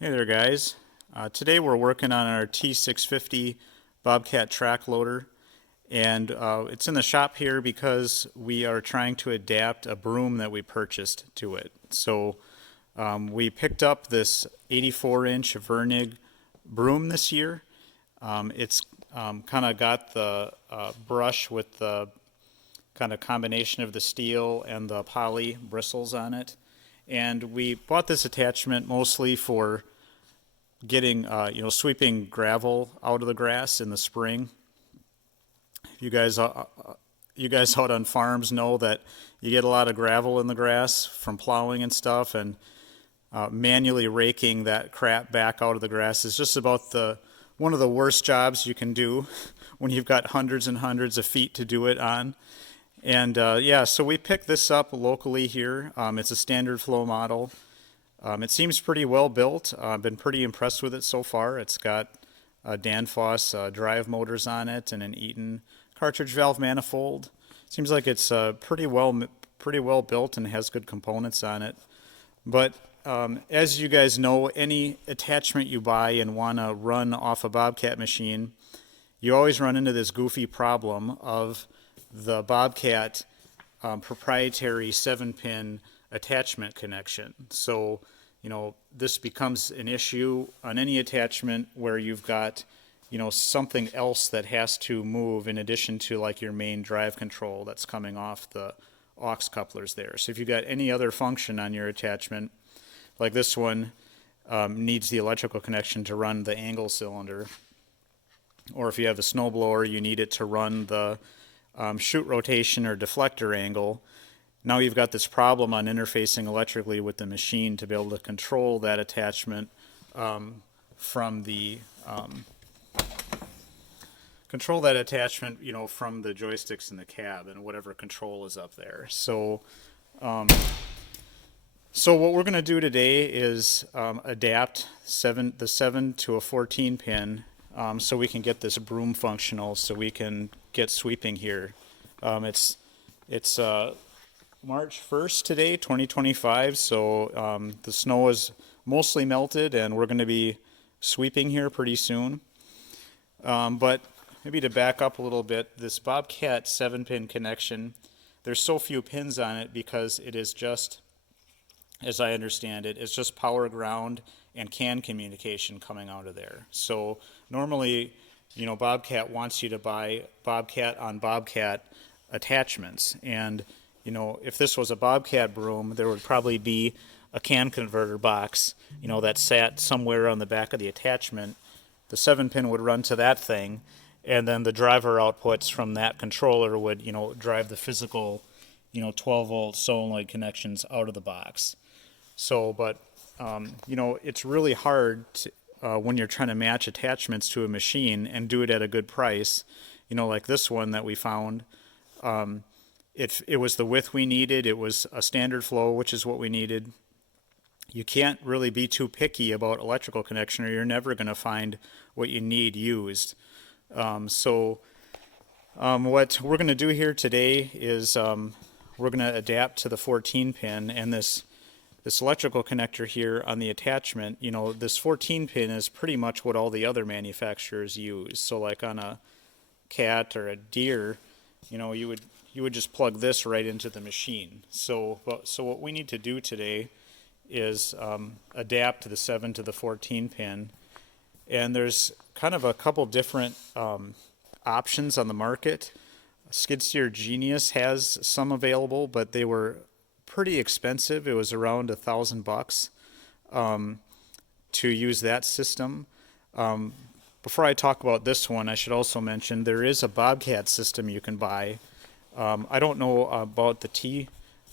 Hey there guys. Today we're working on our T650 Bobcat track loader, and it's in the shop here because we are trying to adapt a broom that we purchased to it. We picked up this 84-inch Vernig broom this year. It's kind of got the brush with the kind of combination of the steel and the poly bristles on it. And we bought this attachment mostly for getting, sweeping gravel out of the grass in the spring. You guys out on farms know that you get a lot of gravel in the grass from plowing and stuff, and manually raking that crap back out of the grass is just about the one of the worst jobs you can do when you've got hundreds and hundreds of feet to do it on. And so we picked this up locally here. It's a standard flow model. It seems pretty well built. I've been pretty impressed with it so far. It's got Danfoss drive motors on it and an Eaton cartridge valve manifold. Seems like it's pretty well built and has good components on it. But as you guys know, any attachment you buy and want to run off a Bobcat machine, you always run into this goofy problem of the Bobcat proprietary 7-pin attachment connection. So, this becomes an issue on any attachment where you've got, something else that has to move in addition to like your main drive control that's coming off the aux couplers there. So if you've got any other function on your attachment, like this one needs the electrical connection to run the angle cylinder, or if you have a snowblower, you need it to run the chute rotation or deflector angle. Now you've got this problem on interfacing electrically with the machine to be able to control that attachment from the from the joysticks in the cab and whatever control is up there. So what we're going to do today is adapt the 7 to a 14 pin so we can get this broom functional, so we can get sweeping here. It's March 1st today, 2025, so the snow is mostly melted and we're going to be sweeping here pretty soon. But maybe to back up a little bit, this Bobcat 7-pin connection, there's so few pins on it because it is just, as I understand it, it's just power, ground, and CAN communication coming out of there. So normally, Bobcat wants you to buy Bobcat on Bobcat attachments, and if this was a Bobcat broom, there would probably be a CAN converter box, that sat somewhere on the back of the attachment. The 7-pin would run to that thing, and then the driver outputs from that controller would, drive the physical, 12-volt solenoid connections out of the box. So, but, it's really hard to, when you're trying to match attachments to a machine and do it at a good price, like this one that we found. It was the width we needed. It was a standard flow, which is what we needed. You can't really be too picky about electrical connection, or you're never going to find what you need used. What we're going to do here today is we're going to adapt to the 14 pin, and this electrical connector here on the attachment, this 14 pin is pretty much what all the other manufacturers use. So like on a Cat or a Deere, you would just plug this right into the machine. So what we need to do today is adapt to the 7 to the 14 pin. And there's kind of a couple different options on the market. Skid Steer Genius has some available, but they were pretty expensive. It was around $1,000 to use that system. Before I talk about this one, I should also mention there is a Bobcat system you can buy. I don't know about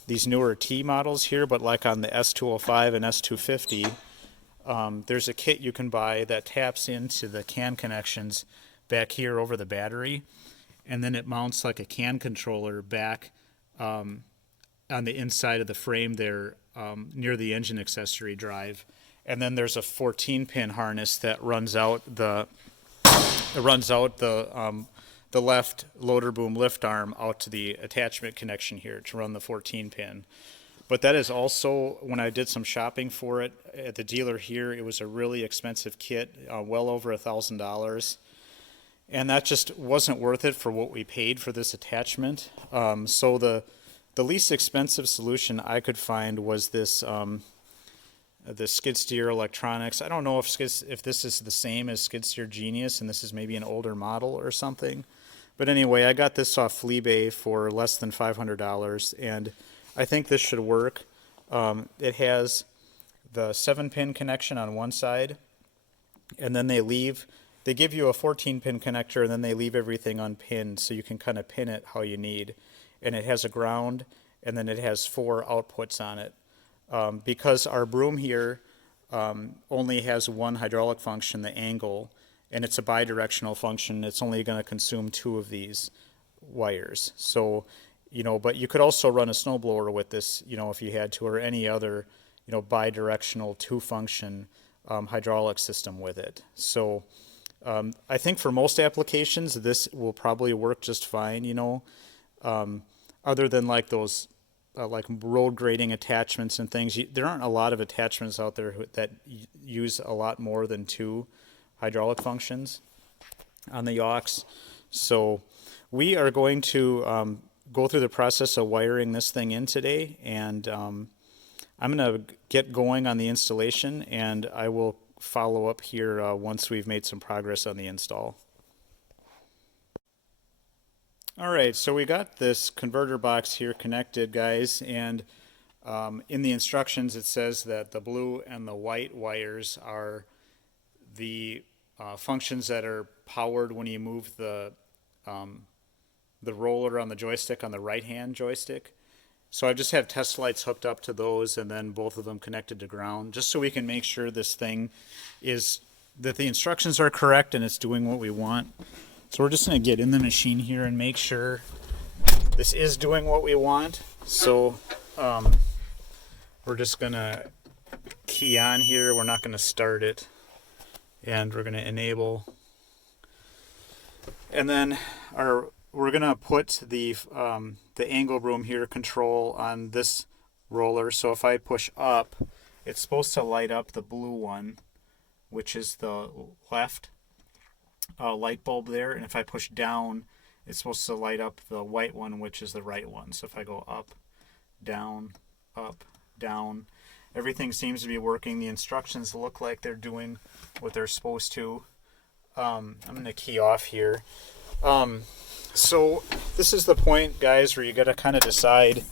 these newer T models here, but like on the S205 and S250, there's a kit you can buy that taps into the CAN connections back here over the battery, and then it mounts like a CAN controller back on the inside of the frame there near the engine accessory drive. And then there's a 14-pin harness that runs out the left loader boom lift arm out to the attachment connection here to run the 14 pin. But that is also, when I did some shopping for it at the dealer here, it was a really expensive kit, well over $1,000. And that just wasn't worth it for what we paid for this attachment. So the least expensive solution I could find was the skid steer electronics. I don't know if this is the same as Skid Steer Genius and this is maybe an older model or something. But anyway, I got this off Fleabay for less than $500, and I think this should work. It has the 7-pin connection on one side, and then they give you a 14-pin connector, and then they leave everything unpinned so you can kind of pin it how you need. And it has a ground, and then it has 4 outputs on it. Because our broom here only has one hydraulic function, the angle, and it's a bidirectional function, it's only going to consume 2 of these wires. So, but you could also run a snowblower with this, if you had to, or any other, bidirectional 2-function hydraulic system with it. So I think for most applications, this will probably work just fine, other than like those like road grading attachments and things. There aren't a lot of attachments out there that use a lot more than 2 hydraulic functions on the yokes. So we are going to go through the process of wiring this thing in today, and I'm going to get going on the installation, and I will follow up here once we've made some progress on the install. All right, so we got this converter box here connected, guys, and in the instructions it says that the blue and the white wires are the functions that are powered when you move the roller on the joystick on the right-hand joystick. So I just have test lights hooked up to those, and then both of them connected to ground, just so we can make sure this thing that the instructions are correct and it's doing what we want. So we're just going to get in the machine here and make sure this is doing what we want. So we're just going to key on here. We're not going to start it. And we're going to enable. And then we're going to put the angle broom here control on this roller. So if I push up, it's supposed to light up the blue one, which is the left light bulb there, and if I push down, it's supposed to light up the white one, which is the right one. So if I go up, down, everything seems to be working. The instructions look like they're doing what they're supposed to. I'm going to key off here. So this is the point, guys, where you got to kind of decide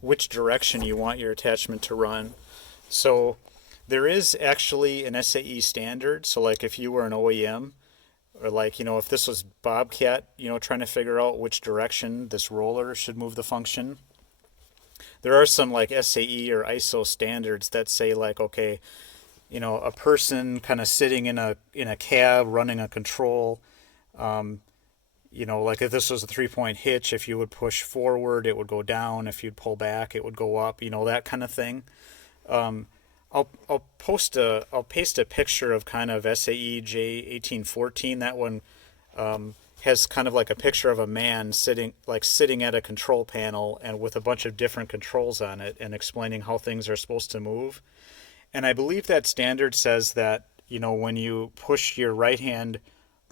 which direction you want your attachment to run. So there is actually an SAE standard. So like if you were an OEM, or like, if this was Bobcat, trying to figure out which direction this roller should move the function, there are some like SAE or ISO standards that say like, okay, a person kind of sitting in a cab running a control, like if this was a 3-point hitch, if you would push forward, it would go down. If you'd pull back, it would go up, that kind of thing. I'll paste a picture of kind of SAE J1814. That one has kind of like a picture of a man sitting at a control panel and with a bunch of different controls on it and explaining how things are supposed to move. And I believe that standard says that, when you push your right hand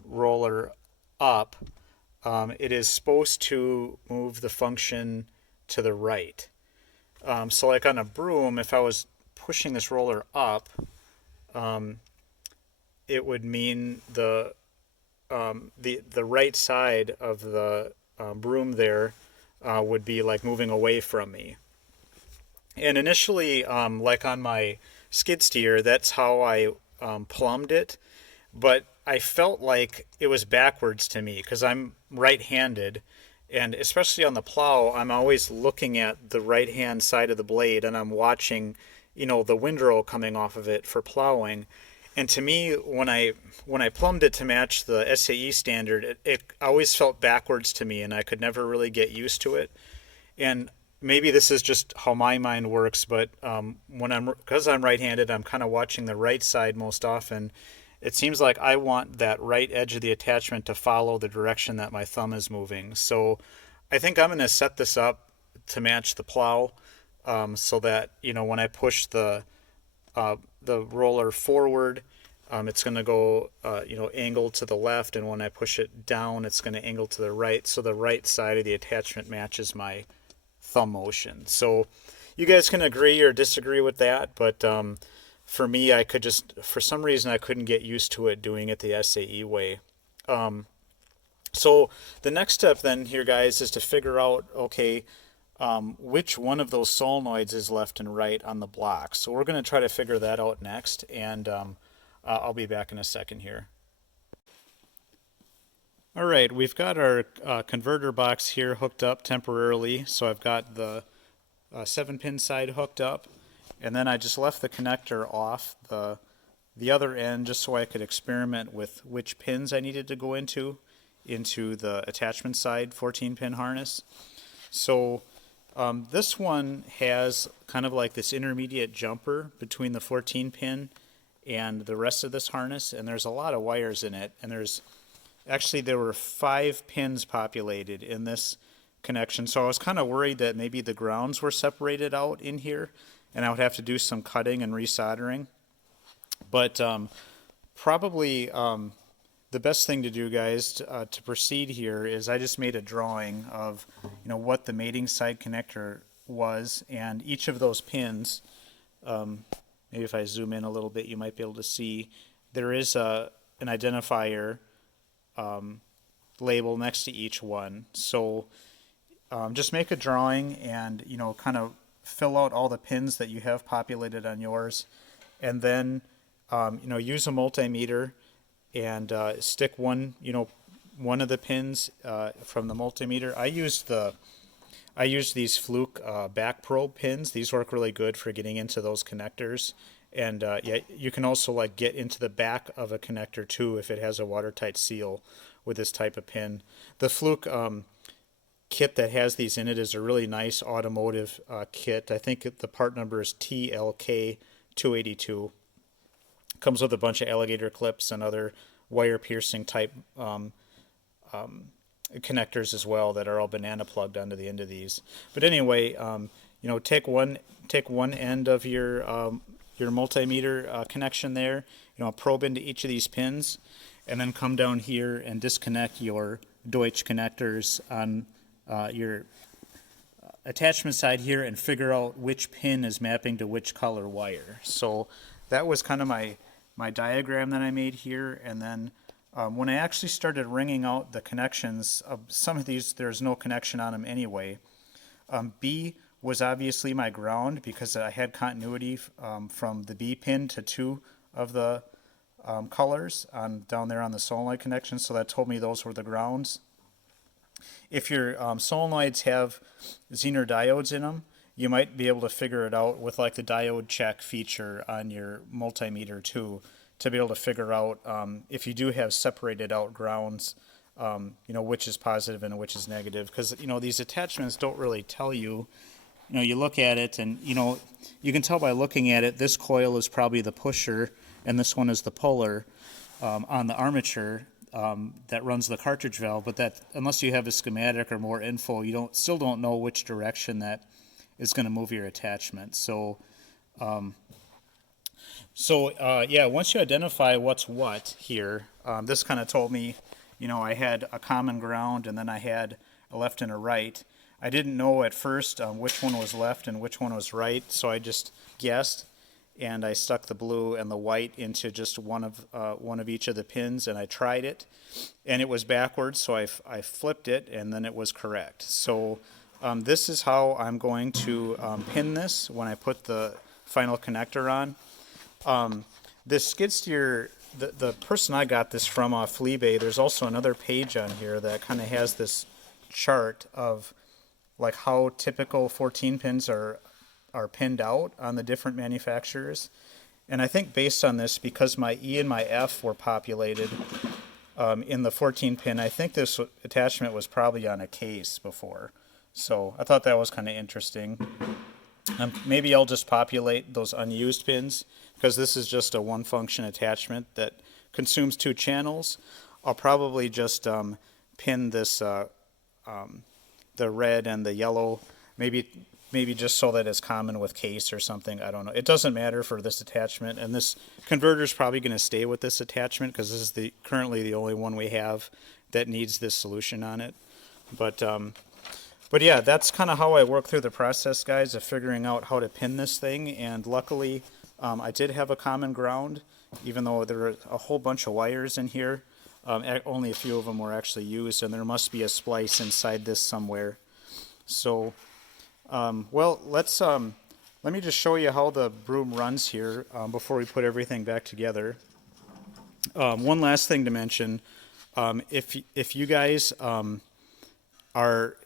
roller up, it is supposed to move the function to the right. So like on a broom, if I was pushing this roller up, it would mean the right side of the broom there would be like moving away from me. And initially, like on my skid steer, that's how I plumbed it, but I felt like it was backwards to me because I'm right-handed, and especially on the plow, I'm always looking at the right-hand side of the blade, and I'm watching the windrow coming off of it for plowing. And to me, when I plumbed it to match the SAE standard, it always felt backwards to me, and I could never really get used to it. And maybe this is just how my mind works, but because I'm right-handed, I'm kind of watching the right side most often. It seems like I want that right edge of the attachment to follow the direction that my thumb is moving. So I think I'm going to set this up to match the plow. so that, when I push the roller forward, it's going to go, angle to the left, and when I push it down, it's going to angle to the right, so the right side of the attachment matches my thumb motion. So you guys can agree or disagree with that, but for me, for some reason, I couldn't get used to it doing it the SAE way. So the next step then here, guys, is to figure out, okay, which one of those solenoids is left and right on the block. So we're going to try to figure that out next, and I'll be back in a second here. All right, we've got our converter box here hooked up temporarily. So I've got the 7-pin side hooked up, and then I just left the connector off the other end just so I could experiment with which pins I needed to go into the attachment side 14-pin harness. So this one has kind of like this intermediate jumper between the 14-pin and the rest of this harness, and there's a lot of wires in it, and there were 5 pins populated in this connection, so I was kind of worried that maybe the grounds were separated out in here and I would have to do some cutting and resoldering. But probably the best thing to do, guys, to proceed here is I just made a drawing of what the mating side connector was, and each of those pins, maybe if I zoom in a little bit you might be able to see there is an identifier label next to each one. So just make a drawing and kind of fill out all the pins that you have populated on yours, and then use a multimeter and stick one of the pins from the multimeter. I used these Fluke back probe pins. These work really good for getting into those connectors. And yeah, you can also get into the back of a connector too if it has a watertight seal with this type of pin. The Fluke kit that has these in it is a really nice automotive kit. I think the part number is TLK282. Comes with a bunch of alligator clips and other wire piercing type connectors as well that are all banana plugged onto the end of these. But anyway, take one end of your multimeter connection there, probe into each of these pins, and then come down here and disconnect your Deutsch connectors on your attachment side here and figure out which pin is mapping to which color wire. So that was kind of my diagram that I made here, and then when I actually started ringing out the connections, some of these there's no connection on them anyway. B was obviously my ground because I had continuity from the B pin to 2 of the colors down there on the solenoid connection, so that told me those were the grounds. If your solenoids have Zener diodes in them, you might be able to figure it out with like the diode check feature on your multimeter too, to be able to figure out if you do have separated out grounds, which is positive and which is negative, because these attachments don't really tell you. You look at it and you can tell by looking at it, this coil is probably the pusher and this one is the puller on the armature that runs the cartridge valve, but that unless you have a schematic or more info, you still don't know which direction that is going to move your attachment. So yeah, once you identify what's what here, this kind of told me, I had a common ground and then I had a left and a right. I didn't know at first which one was left and which one was right, so I just guessed, and I stuck the blue and the white into just one of each of the pins, and I tried it, and it was backwards, so I flipped it, and then it was correct. So this is how I'm going to pin this when I put the final connector on. This skid steer, the person I got this from off Fleabay, there's also another page on here that kind of has this chart of like how typical 14 pins are pinned out on the different manufacturers. And I think based on this, because my E and my F were populated in the 14 pin, I think this attachment was probably on a case before. So I thought that was kind of interesting. Maybe I'll just populate those unused pins, because this is just a one function attachment that consumes 2 channels. I'll probably just pin this the red and the yellow, maybe maybe just so that it's common with case or something. I don't know. It doesn't matter for this attachment, and this converter is probably going to stay with this attachment because this is currently the only one we have that needs this solution on it. But yeah, that's kind of how I work through the process, guys, of figuring out how to pin this thing. And luckily, I did have a common ground, even though there were a whole bunch of wires in here. Only a few of them were actually used, and there must be a splice inside this somewhere. So, well, let me just show you how the broom runs here before we put everything back together. One last thing to mention, if you guys are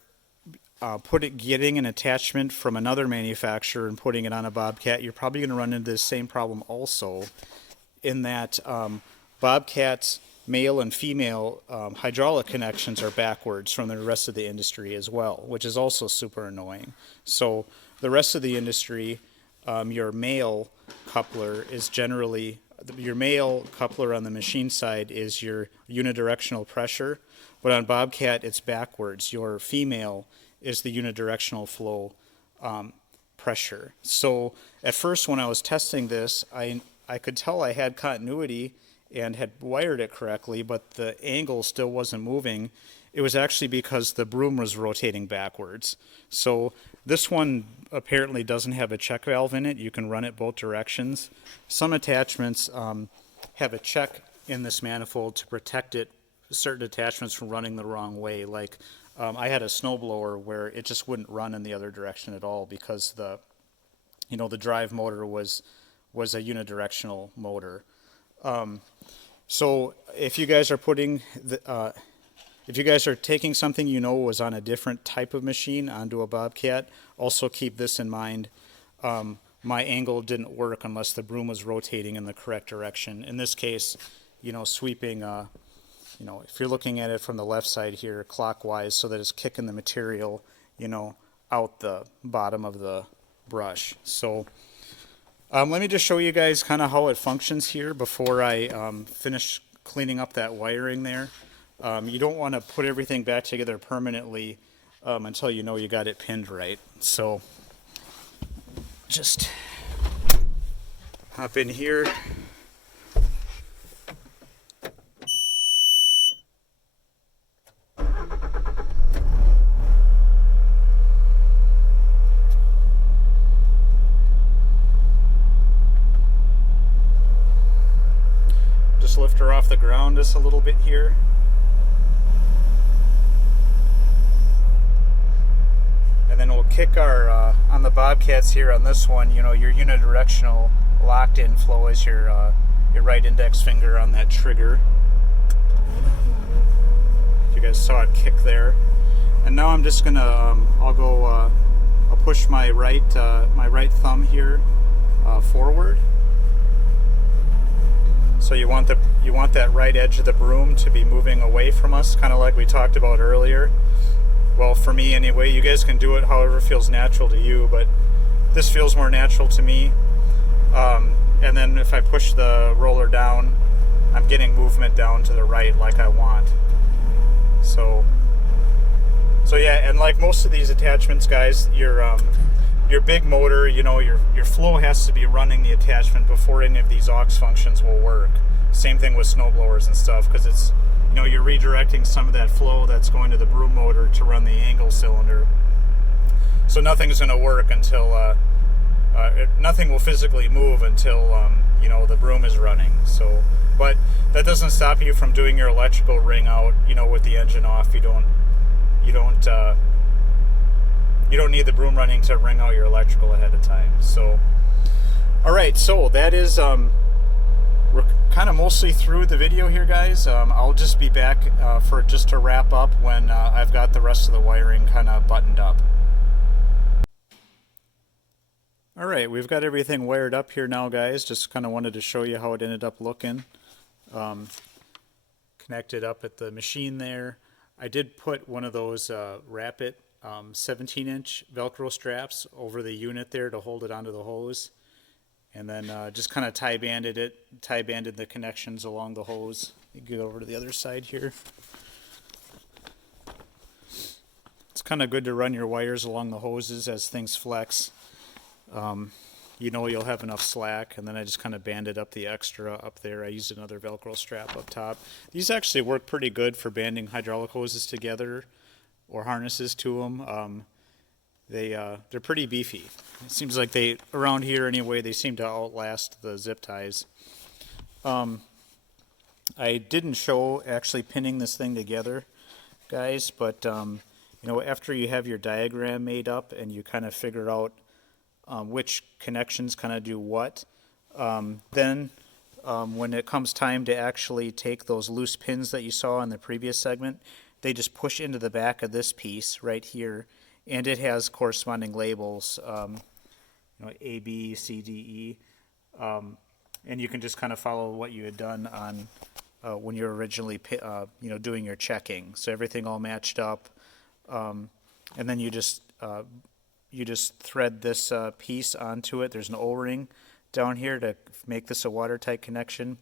getting an attachment from another manufacturer and putting it on a Bobcat, you're probably going to run into the same problem also, in that Bobcats male and female hydraulic connections are backwards from the rest of the industry as well, which is also super annoying. So the rest of the industry, your male coupler is generally, your male coupler on the machine side is your unidirectional pressure, but on Bobcat it's backwards. Your female is the unidirectional flow pressure. So at first when I was testing this, I could tell I had continuity and had wired it correctly, but the angle still wasn't moving. It was actually because the broom was rotating backwards. So this one apparently doesn't have a check valve in it. You can run it both directions. Some attachments have a check in this manifold to protect it, certain attachments from running the wrong way. Like I had a snowblower where it just wouldn't run in the other direction at all because the drive motor was a unidirectional motor. So if you guys are if you guys are taking something was on a different type of machine onto a Bobcat, also keep this in mind. My angle didn't work unless the broom was rotating in the correct direction. In this case, sweeping, if you're looking at it from the left side here clockwise so that it's kicking the material, out the bottom of the brush. So let me just show you guys kind of how it functions here before I finish cleaning up that wiring there. You don't want to put everything back together permanently until you got it pinned right. So just hop in here. Lift her off the ground just a little bit here. And then we'll kick our, on the Bobcats here on this one, your unidirectional locked in flow is your right index finger on that trigger. You guys saw it kick there. And now I'm just gonna, I'll push my right thumb here forward. So you want that right edge of the broom to be moving away from us, kind of like we talked about earlier. Well, for me anyway, you guys can do it however feels natural to you, but this feels more natural to me. And then if I push the roller down, I'm getting movement down to the right like I want. So yeah, and like most of these attachments, guys, your big motor, your flow has to be running the attachment before any of these aux functions will work. Same thing with snowblowers and stuff, because it's, you're redirecting some of that flow that's going to the broom motor to run the angle cylinder. So nothing's going to work until, nothing will physically move until, the broom is running. So, but that doesn't stop you from doing your electrical ring out, with the engine off. You don't need the broom running to ring out your electrical ahead of time. So, all right, so that is, we're kind of mostly through the video here, guys. I'll just be back for just to wrap up when I've got the rest of the wiring kind of buttoned up. All right, we've got everything wired up here now, guys. Just kind of wanted to show you how it ended up looking. Connected up at the machine there. I did put one of those Rapid 17-inch Velcro straps over the unit there to hold it onto the hose, and then just kind of tie banded the connections along the hose. You get over to the other side here. It's kind of good to run your wires along the hoses as things flex. You know you'll have enough slack, and then I just kind of banded up the extra up there. I used another Velcro strap up top. These actually work pretty good for banding hydraulic hoses together or harnesses to them. They're pretty beefy. It seems like they, around here anyway, they seem to outlast the zip ties. I didn't show actually pinning this thing together, guys, but you know, after you have your diagram made up and you kind of figure out which connections kind of do what, then when it comes time to actually take those loose pins that you saw in the previous segment, they just push into the back of this piece right here, and it has corresponding labels, you know, A, B, C, D, E, and you can just kind of follow what you had done on when you were originally you know, doing your checking. So everything all matched up, and then you just thread this piece onto it. There's an O-ring down here to make this a watertight connection,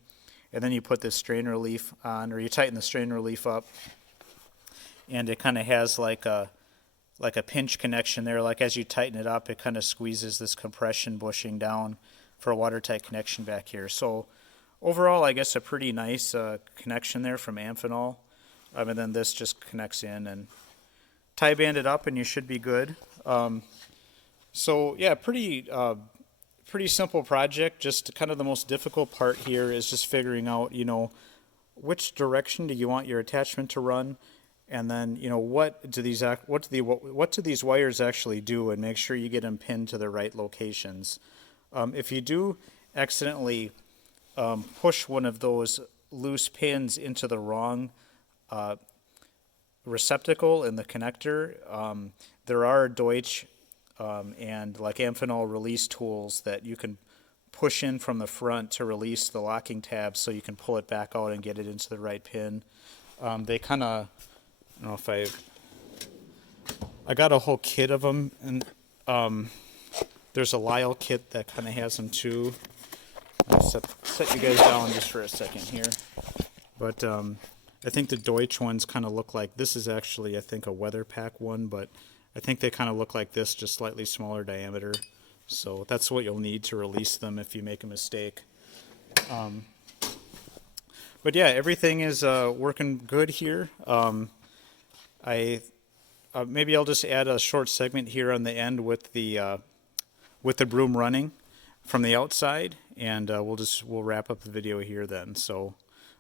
and then you put this strain relief on, or you tighten the strain relief up, and it kind of has like a pinch connection there. Like as you tighten it up, it kind of squeezes this compression bushing down for a watertight connection back here. So overall, I guess a pretty nice connection there from Amphenol. And then this just connects in and tie band it up, and you should be good. So yeah, pretty simple project. Just kind of the most difficult part here is just figuring out, you know, which direction do you want your attachment to run, and then, you know, what do these wires actually do, and make sure you get them pinned to the right locations. If you do accidentally push one of those loose pins into the wrong receptacle in the connector, there are Deutsch and like Amphenol release tools that you can push in from the front to release the locking tab, so you can pull it back out and get it into the right pin. They kind of, I don't know if I got a whole kit of them, and there's a Lyle kit that kind of has them too. I'll set you guys down just for a second here. But I think the Deutsch ones kind of look like, this is actually, I think, a weather pack one, but I think they kind of look like this, just slightly smaller diameter. So that's what you'll need to release them if you make a mistake. But yeah, everything is working good here. Maybe I'll just add a short segment here on the end with the broom running from the outside, and we'll wrap up the video here then. So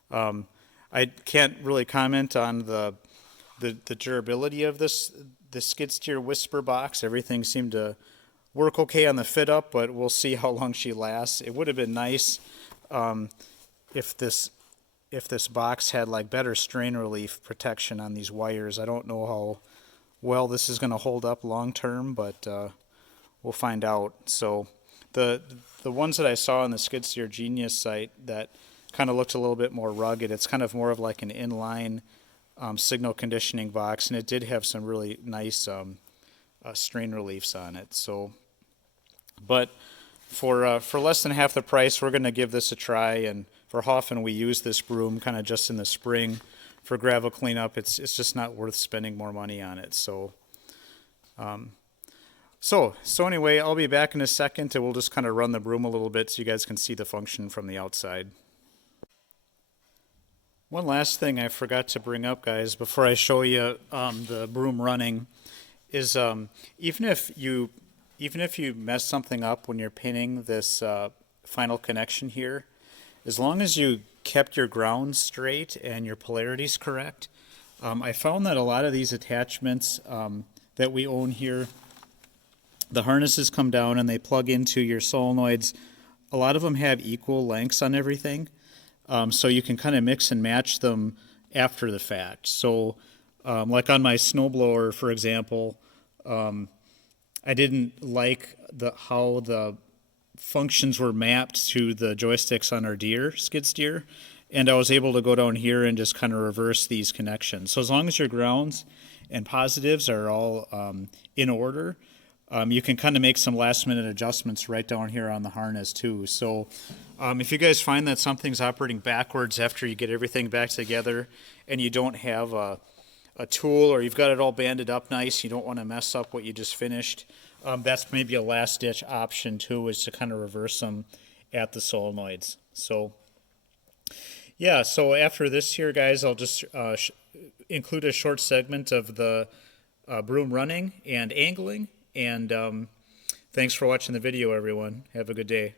I can't really comment on the durability of the skid steer Whisper box. Everything seemed to work okay on the fit up, but we'll see how long she lasts. It would have been nice if this box had like better strain relief protection on these wires. I don't know how well this is going to hold up long term, but we'll find out. So the ones that I saw on the Skid Steer Genius site that kind of looked a little bit more rugged, it's kind of more of like an inline signal conditioning box, and it did have some really nice strain reliefs on it. So, but for less than half the price, we're going to give this a try. And for Hoffman, we use this broom kind of just in the spring for gravel cleanup. It's just not worth spending more money on it. So, so anyway, I'll be back in a second, and we'll just kind of run the broom a little bit so you guys can see the function from the outside. One last thing I forgot to bring up, guys, before I show you the broom running, is even if you mess something up when you're pinning this final connection here, as long as you kept your grounds straight and your polarities correct, I found that a lot of these attachments that we own here, the harnesses come down and they plug into your solenoids. A lot of them have equal lengths on everything. So you can kind of mix and match them after the fact. So like on my snowblower, for example, I didn't like how the functions were mapped to the joysticks on our Deere skid steer, and I was able to go down here and just kind of reverse these connections. So as long as your grounds and positives are all in order, you can kind of make some last minute adjustments right down here on the harness too. So if you guys find that something's operating backwards after you get everything back together and you don't have a a tool or you've got it all banded up nice, you don't want to mess up what you just finished, that's maybe a last ditch option too, is to kind of reverse them at the solenoids. So yeah, so after this here, guys, I'll just include a short segment of the broom running and angling. And thanks for watching the video, everyone. Have a good day.